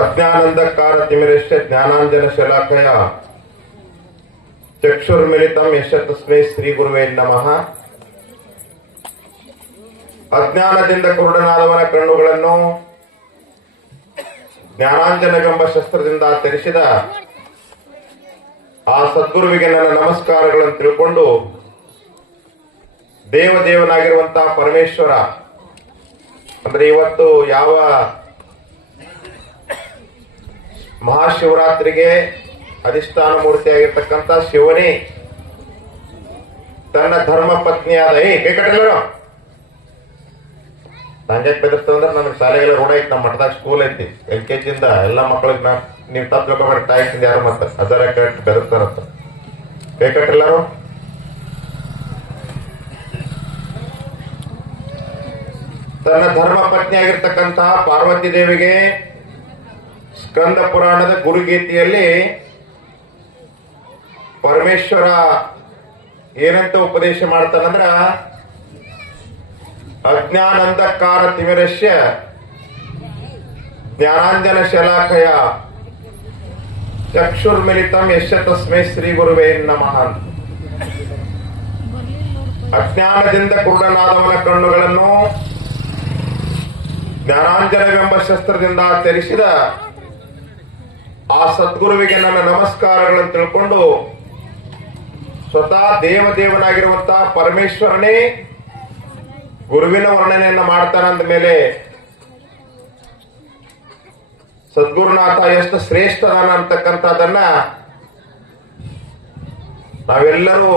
ಅಜ್ಞಾನಂದಕಾರ ತಿಮಿರಶ್ಚ ಜ್ಞಾನಾಂಜನ ಶಲಾಕಯ ಚಕ್ಷುರ್ಮಿಲಿತಂ ಯಶ ತಸ್ಮೈ ಶ್ರೀ ಗುರುವೇ ನಮಃ. ಅಜ್ಞಾನದಿಂದ ಕುರುಡನಾದವನ ಕಣ್ಣುಗಳನ್ನು ಜ್ಞಾನಾಂಜನವೆಂಬ ಶಸ್ತ್ರದಿಂದ ತೆರೆಸಿದ ಆ ಸದ್ಗುರುವಿಗೆ ನನ್ನ ನಮಸ್ಕಾರಗಳನ್ನು ತಿಳ್ಕೊಂಡು ದೇವದೇವನಾಗಿರುವಂತಹ ಪರಮೇಶ್ವರ, ಅಂದ್ರೆ ಇವತ್ತು ಯಾವ ಮಹಾಶಿವರಾತ್ರಿಗೆ ಅಧಿಷ್ಠಾನ ಮೂರ್ತಿಯಾಗಿರ್ತಕ್ಕಂಥ ಶಿವನೇ ತನ್ನ ಧರ್ಮ ಪತ್ನಿಯಾದ ಏ ಕೇಕಟ್ಟಲ್ಲ ಸಂಜೆ ಬೆದರ್ಸ್ತಂದ್ರೆ ಅಂದ್ರೆ ನಮ್ಗೆ ಶಾಲೆಗೆಲ್ಲ ರೂಢ ಐತಿ ನಮ್ಮ ಮಠದಾಗ ಸ್ಕೂಲ್ ಐತಿ. ಎಲ್ ಕೆ ಜಿಯಿಂದ ಎಲ್ಲ ಮಕ್ಕಳಿಗೆ ನಾ ನೀವು ತಪ್ಪು ತಿಳ್ಕೊಬೇಡ ತಾಯಿಸಿಂದ ಯಾರು ಮತ್ತೆ? ಹಜಾರ ಕರೆಕ್ಟ್ ಬೆದರ್ತಾರಂತ ಕೈ ಕಟ್ಟಿಲ್ಲಾರು ತನ್ನ ಧರ್ಮ ಪತ್ನಿಯಾಗಿರ್ತಕ್ಕಂತಹ ಪಾರ್ವತಿ ದೇವಿಗೆ ಸ್ಕಂದ ಪುರಾಣದ ಗುರುಗೀತೆಯಲ್ಲಿ ಪರಮೇಶ್ವರ ಏನಂತ ಉಪದೇಶ ಮಾಡ್ತಾನಂದ್ರ ಅಜ್ಞಾನಂದಕಾರ ತಿಮಿರಶ್ಯ ಜ್ಞಾನಾಂಜನ ಶಲಾಖಯ ಚಕ್ಷುರ್ಮಿಲಿತಂ ಯಶ ತಸ್ಮೈ ಶ್ರೀ ಗುರುವೇ ನಮಃ. ಅಜ್ಞಾನದಿಂದ ಕುರುಡನಾದವನ ಕಣ್ಣುಗಳನ್ನು ಜ್ಞಾನಾಂಜನವೆಂಬ ಶಸ್ತ್ರದಿಂದ ತೆರೆಸಿದ ಆ ಸದ್ಗುರುವಿಗೆ ನನ್ನ ನಮಸ್ಕಾರಗಳನ್ನು ತಿಳ್ಕೊಂಡು ಸ್ವತಃ ದೇವದೇವನಾಗಿರುವಂತಹ ಪರಮೇಶ್ವರನೇ ಗುರುವಿನ ವರ್ಣನೆಯನ್ನ ಮಾಡ್ತಾನಂದ ಮೇಲೆ ಸದ್ಗುರುನಾಥ ಎಷ್ಟು ಶ್ರೇಷ್ಠದಾನ ಅಂತಕ್ಕಂಥದ್ದನ್ನ ನಾವೆಲ್ಲರೂ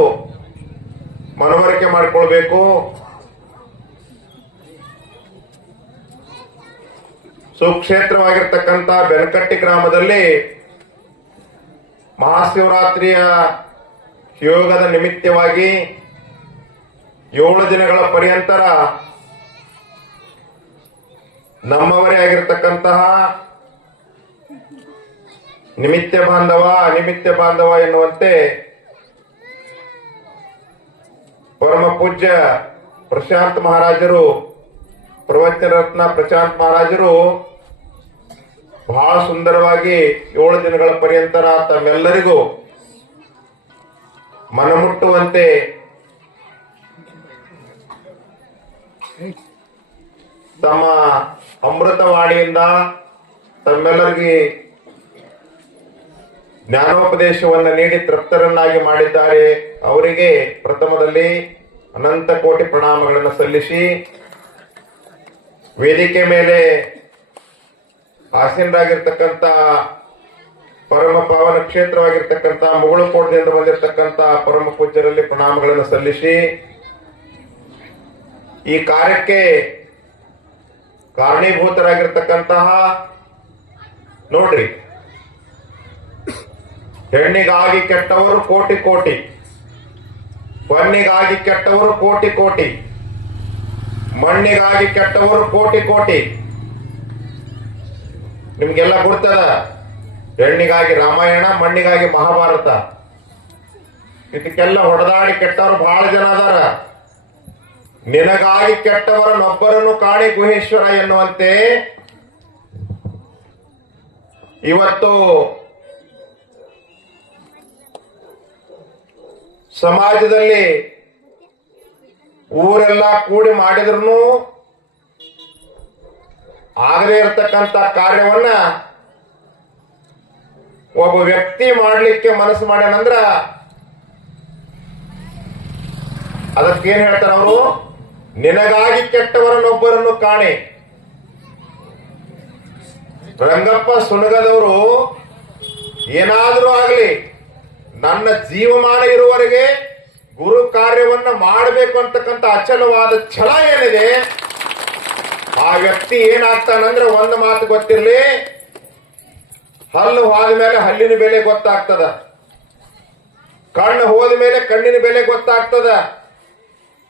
ಮನವರಿಕೆ ಮಾಡಿಕೊಳ್ಬೇಕು. ಸುಕ್ಷೇತ್ರವಾಗಿರ್ತಕ್ಕಂಥ ಬೆನಕಟ್ಟಿ ಗ್ರಾಮದಲ್ಲಿ ಮಹಾಶಿವರಾತ್ರಿಯ ಯೋಗದ ನಿಮಿತ್ತವಾಗಿ ಏಳು ದಿನಗಳ ಪರ್ಯಂತರ ನಮ್ಮವರೇ ಆಗಿರ್ತಕ್ಕಂತಹ ನಿಮಿತ್ತ ಬಾಂಧವ, ಅನಿಮಿತ್ಯ ಬಾಂಧವ ಎನ್ನುವಂತೆ ಪರಮ ಪೂಜ್ಯ ಪ್ರಶಾಂತ್ ಮಹಾರಾಜರು ಪ್ರವಚನ ರತ್ನ ಪ್ರಶಾಂತ್ ಮಹಾರಾಜರು ಬಹಳ ಸುಂದರವಾಗಿ ಏಳು ದಿನಗಳ ಪರ್ಯಂತ ತಮ್ಮೆಲ್ಲರಿಗೂ ಮನಮುಟ್ಟುವಂತೆ ತಮ್ಮ ಅಮೃತವಾಣಿಯಿಂದ ತಮ್ಮೆಲ್ಲರಿಗೆ ಜ್ಞಾನೋಪದೇಶವನ್ನು ನೀಡಿ ತೃಪ್ತರನ್ನಾಗಿ ಮಾಡಿದ್ದಾರೆ. ಅವರಿಗೆ ಪ್ರಥಮದಲ್ಲಿ ಅನಂತ ಕೋಟಿ ಪ್ರಣಾಮಗಳನ್ನು ಸಲ್ಲಿಸಿ ವೇದಿಕೆ ಮೇಲೆ ಆಸೀನರಾಗಿರ್ತಕ್ಕಂಥ ಪರಮ ಪಾವನ ಕ್ಷೇತ್ರವಾಗಿರ್ತಕ್ಕಂಥ ಮುಗುಳುಕೋಟದಿಂದ ಬಂದಿರತಕ್ಕಂತ ಪರಮ ಪೂಜ್ಯರಲ್ಲಿ ಪ್ರಣಾಮಗಳನ್ನು ಸಲ್ಲಿಸಿ, ಈ ಕಾರ್ಯಕ್ಕೆ ಕಾರಣೀಭೂತರಾಗಿರ್ತಕ್ಕಂತಹ ನೋಡ್ರಿ, ಹೆಣ್ಣಿಗಾಗಿ ಕೆಟ್ಟವರು ಕೋಟಿ ಕೋಟಿ ಬನ್ನಿಗಾಗಿ ಕೆಟ್ಟವರು ಕೋಟಿ ಕೋಟಿ ಮಣ್ಣಿಗಾಗಿ ಕೆಟ್ಟವರು ಕೋಟಿ ಕೋಟಿ. ನಿಮ್ಗೆಲ್ಲ ಗೊತ್ತದ? ಹೆಣ್ಣಿಗಾಗಿ ರಾಮಾಯಣ, ಮಣ್ಣಿಗಾಗಿ ಮಹಾಭಾರತ. ಇದಕ್ಕೆಲ್ಲ ಹೊಡೆದಾಡಿ ಕೆಟ್ಟವರು ಬಹಳ ಜನ ಅದಾರ. ನಿನಗಾಗಿ ಕೆಟ್ಟವರನ್ನೊಬ್ಬರನ್ನು ಕಾಣಿ ಗುಹೇಶ್ವರ ಎನ್ನುವಂತೆ ಇವತ್ತು ಸಮಾಜದಲ್ಲಿ ಊರೆಲ್ಲ ಕೂಡಿ ಮಾಡಿದ್ರು ಆಗದೇ ಇರತಕ್ಕಂತ ಕಾರ್ಯವನ್ನ ಒಬ್ಬ ವ್ಯಕ್ತಿ ಮಾಡಲಿಕ್ಕೆ ಮನಸ್ಸು ಮಾಡ್ಯಾನಂದ್ರ ಅದಕ್ಕೇನ್ ಹೇಳ್ತಾರ ಅವರು? ನಿನಗಾಗಿ ಕೆಟ್ಟವರನ್ನೊಬ್ಬರನ್ನು ಕಾಣೆ. ರಂಗಪ್ಪ ಸುನಗದವರು ಏನಾದರೂ ಆಗಲಿ, ನನ್ನ ಜೀವಮಾನ ಇರುವವರೆಗೆ ಗುರು ಕಾರ್ಯವನ್ನ ಮಾಡಬೇಕು ಅಂತಕ್ಕಂಥ ಅಚಲವಾದ ಛಲ ಏನಿದೆ, ಆ ವ್ಯಕ್ತಿ ಏನಾಗ್ತಾನಂದ್ರೆ ಒಂದು ಮಾತು ಗೊತ್ತಿರ್ಲಿ, ಹಲ್ಲು ಹೋದ ಮೇಲೆ ಹಲ್ಲಿನ ಬೆಲೆ ಗೊತ್ತಾಗ್ತದ. ಕಣ್ಣು ಹೋದ ಮೇಲೆ ಕಣ್ಣಿನ ಬೆಲೆ ಗೊತ್ತಾಗ್ತದ.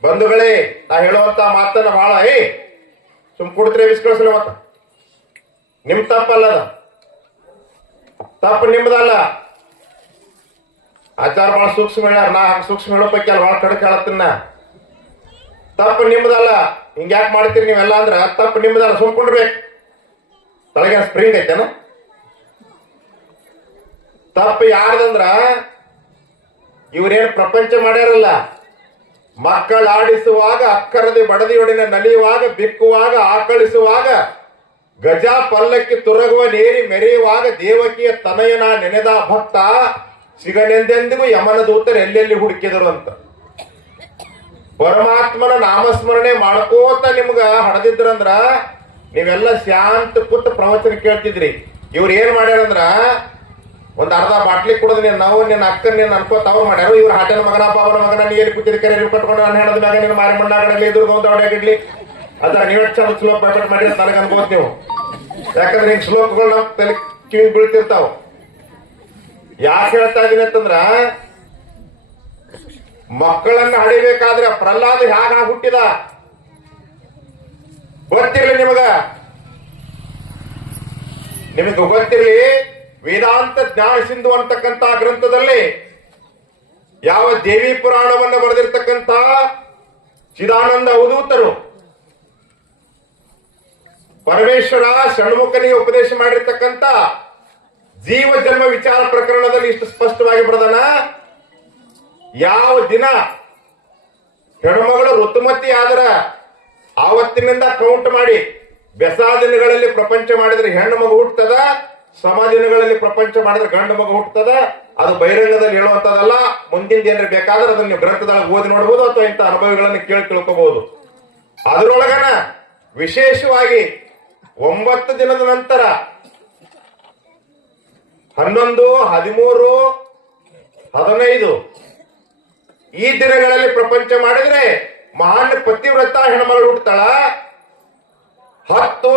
ಬಂಧುಗಳೇ, ನಾ ಹೇಳುವಂತ ಮಾತನ್ನ ಬಹಳ ಏ, ಸುಮ್ ಕುಡ್ತ್ರೆ ವಿಸ್ಕಳಿಸಲ ಮತ್ತ? ನಿಮ್ ತಪ್ಪಲ್ಲದ? ತಪ್ಪು ನಿಮ್ದಲ್ಲ. ಆಚಾರ ಬಹಳ ಸೂಕ್ಷ್ಮ ಹೇಳ್ಯಾರ. ನಾ ಹಂಗ ಸೂಕ್ಷ್ಮ ಹೇಳೋ ಪೈಕಿ ಅಲ್ಲ ಬಹಳ ಕಡೆ ಹೇಳತ್ತನ್ನ ತಪ್ಪು ನಿಮ್ದಲ್ಲ. ಹಿಂಗ್ಯಾಕ್ ಮಾಡ್ತೀರಿ ನೀವೆಲ್ಲ ಅಂದ್ರೆ ತಪ್ಪು ನಿಮ್ಮದಲ್ಲ ಸುಮ್ಕೊಂಡ್ಬೇಕು ತಳಗ ಸ್ಪ್ರಿಂಗ್ ಐತೆನ? ತಪ್ಪು ಯಾರ್ದಂದ್ರ ಇವ್ರೇನ್ ಪ್ರಪಂಚ ಮಾಡ್ಯಾರಲ್ಲ. ಮಕ್ಕಳ ಆಡಿಸುವಾಗ, ಅಕ್ಕರದಿ ಬಡದಿಯೊಡನೆ ನಲಿಯುವಾಗ, ಬಿಕ್ಕುವಾಗ, ಆಕಳಿಸುವಾಗ, ಗಜ ಪಲ್ಲಕ್ಕಿ ತುರಗುವ ನೇರಿ ಮೆರೆಯುವಾಗ ದೇವಕಿಯ ತನಯನ ನೆನೆದ ಭಕ್ತ ಸಿಗನೆಂದೆಂದಿಗೂ ಯಮನ ದೂತರು ಎಲ್ಲೆಲ್ಲಿ ಹುಡುಕಿದರು ಅಂತ. ಪರಮಾತ್ಮನ ನಾಮಸ್ಮರಣೆ ಮಾಡ್ಕೋತ ನಿಮ್ಗ ಹಡದಿದ್ರಂದ್ರ ನೀವೆಲ್ಲ ಶಾಂತ ಕುತ್ತ ಪ್ರವಚನ ಕೇಳ್ತಿದ್ರಿ. ಇವ್ರು ಏನ್ ಮಾಡ್ಯಾರಂದ್ರ, ಒಂದ್ ಅರ್ಧ ಬಾಟ್ಲಿ ಕುಡಿದ್ ನೀನ್ ನಾವು ನಿನ್ನ ಅಕ್ಕ ನಿನ್ನ ಅನ್ಕೋತ ಅವ್ರು ಮಾಡ್ಯಾರ. ಇವ್ರ ಹಾಟನ ಮಗನಪ್ಪ ಅವರ ಮಗನ, ನೀ ಎಲ್ಲಿ ಕರೆ ನೀವು ಕಟ್ಕೊಂಡು ನಾನು ಹೇಳದ ಮ್ಯಾಗ, ನಿನ್ನ ಮಾರಿ ಮಣ್ಣಾಗಡಲಿ ಎದುರು ಒಂದು ಹೊಡೆಯಾಗಿಡ್ಲಿ ಅದ್ರ ನೀವೇ ಶ್ಲೋಕ ಪೈಪಟ್ ಮಾಡಿ ನನಗೆ ಅನ್ಬೋದು ನೀವು. ಯಾಕಂದ್ರೆ ಹಿಂಗ್ ಶ್ಲೋಕಗಳು ನಮ್ ತಲೆ ಕಿವಿ ಬೀಳ್ತಿರ್ತಾವ. ಯಾಕೆ ಹೇಳ್ತಾ ಇದೀನಿ ಅಂತಂದ್ರ, ಮಕ್ಕಳನ್ನ ಹಡಿಬೇಕಾದ್ರೆ ಪ್ರಹ್ಲಾದ ಹ್ಯಾಗ ಹುಟ್ಟಿದ? ಗೊತ್ತಿರ್ಲಿ ನಿಮಗ? ನಿಮಗೆ ಗೊತ್ತಿರ್ಲಿ, ವೇದಾಂತ ಜ್ಞಾನ ಸಿಂಧು ಅಂತಕ್ಕಂತ ಗ್ರಂಥದಲ್ಲಿ ಯಾವ ದೇವಿ ಪುರಾಣವನ್ನು ಬರೆದಿರ್ತಕ್ಕಂತ ಚಿದಾನಂದ ಅವಧೂತರು, ಪರಮೇಶ್ವರ ಷಣ್ಮುಖನಿಗೆ ಉಪದೇಶ ಮಾಡಿರ್ತಕ್ಕಂತ ಜೀವ ಜನ್ಮ ವಿಚಾರ ಪ್ರಕರಣದಲ್ಲಿ ಇಷ್ಟು ಸ್ಪಷ್ಟವಾಗಿ ಬರೆದನ ಯಾವ ದಿನ ಹೆಣ್ಮಗಳು ಋತುಮತಿ ಆದರ ಆವತ್ತಿನಿಂದ ಕೌಂಟ್ ಮಾಡಿ ಬೆಸ ದಿನಗಳಲ್ಲಿ ಪ್ರಪಂಚ ಮಾಡಿದ್ರೆ ಹೆಣ್ಣು ಮಗು ಹುಟ್ಟದ, ಸಮ ದಿನಗಳಲ್ಲಿ ಪ್ರಪಂಚ ಮಾಡಿದ್ರೆ ಗಂಡು ಮಗು ಹುಟ್ಟದ, ಅದು ಬಹಿರಂಗದಲ್ಲಿ ಹೇಳುವಂತದಲ್ಲ ಮುಂದಿನ ಏನಾರ ಬೇಕಾದ್ರೆ ಅದನ್ನ ನೀವು ಗ್ರಂಥದೊಳಗೆ ಓದಿ ನೋಡಬಹುದು ಅಥವಾ ಇಂಥ ಅನುಭವಿಗಳನ್ನು ಕೇಳಿ ತಿಳ್ಕೋಬಹುದು ಅದರೊಳಗನ ವಿಶೇಷವಾಗಿ ಒಂಬತ್ತು ದಿನದ ನಂತರ ಹನ್ನೊಂದು, ಹದಿಮೂರು, ಹದಿನೈದು. ಈ ದಿನಗಳಲ್ಲಿ ಪ್ರಪಂಚ ಮಾಡಿದ್ರೆ ಮಹಾನ್ ಪತಿವ್ರತ ಹೆಣ್ಮಗಳು ಹುಟ್ಟತಾಳ ಹತ್ತು,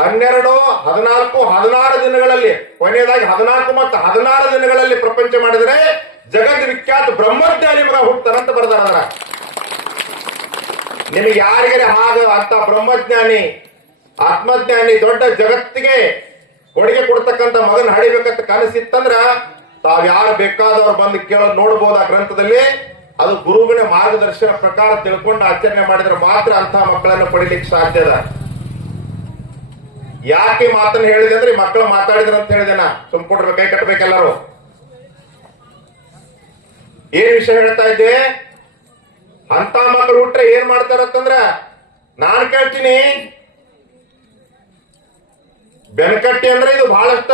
ಹನ್ನೆರಡು, ಹದಿನಾಲ್ಕು, ಹದಿನಾರು ದಿನಗಳಲ್ಲಿ, ಕೊನೆಯದಾಗಿ ಹದಿನಾಲ್ಕು ಮತ್ತು ಹದಿನಾರು ದಿನಗಳಲ್ಲಿ ಪ್ರಪಂಚ ಮಾಡಿದ್ರೆ ಜಗದ್ ವಿಖ್ಯಾತ ಬ್ರಹ್ಮಜ್ಞಾನಿ ಮಗ ಹುಟ್ಟತಾರಂತ ಬರ್ದಾರ ಅದರ. ನಿಮಗೆ ಯಾರಿಗೆ ಹಾಗ ಅಂತ ಬ್ರಹ್ಮಜ್ಞಾನಿ, ಆತ್ಮಜ್ಞಾನಿ, ದೊಡ್ಡ ಜಗತ್ತಿಗೆ ಕೊಡುಗೆ ಕೊಡ್ತಕ್ಕಂತ ಮಗನ ಹಡಿಬೇಕಂತ ಕನಸಿತ್ತಂದ್ರ ತಾವ್ ಯಾರು ಬೇಕಾದವ್ರು ಬಂದು ಕೇಳೋದು ನೋಡಬಹುದು ಆ ಗ್ರಂಥದಲ್ಲಿ. ಅದು ಗುರುವಿನ ಮಾರ್ಗದರ್ಶನ ಪ್ರಕಾರ ತಿಳ್ಕೊಂಡು ಆಚರಣೆ ಮಾಡಿದ್ರೆ ಮಾತ್ರ ಅಂತ ಮಕ್ಕಳನ್ನು ಪಡಿಲಿಕ್ಕೆ ಸಾಧ್ಯ ಯಾಕೆ ಮಾತನ್ನ ಹೇಳಿದೆ ಅಂದ್ರೆ ಮಕ್ಕಳು ಮಾತಾಡಿದ್ರ ಅಂತ ಹೇಳಿದೆ ನಾ. ಸುಮ್ ಕೊಡ್ರಿ, ಕೈ ಕಟ್ಟಬೇಕೆಲ್ಲರೂ ಏನ್ ವಿಷಯ ಹೇಳ್ತಾ ಇದ್ದೆ? ಅಂತ ಮಕ್ಕಳು ಹುಟ್ರೆ ಏನ್ ಮಾಡ್ತಾರಂತಂದ್ರ, ನಾನ್ ಕೇಳ್ತೀನಿ. ಬೆನಕಟ್ಟಿ ಅಂದ್ರೆ ಇದು ಬಹಳಷ್ಟ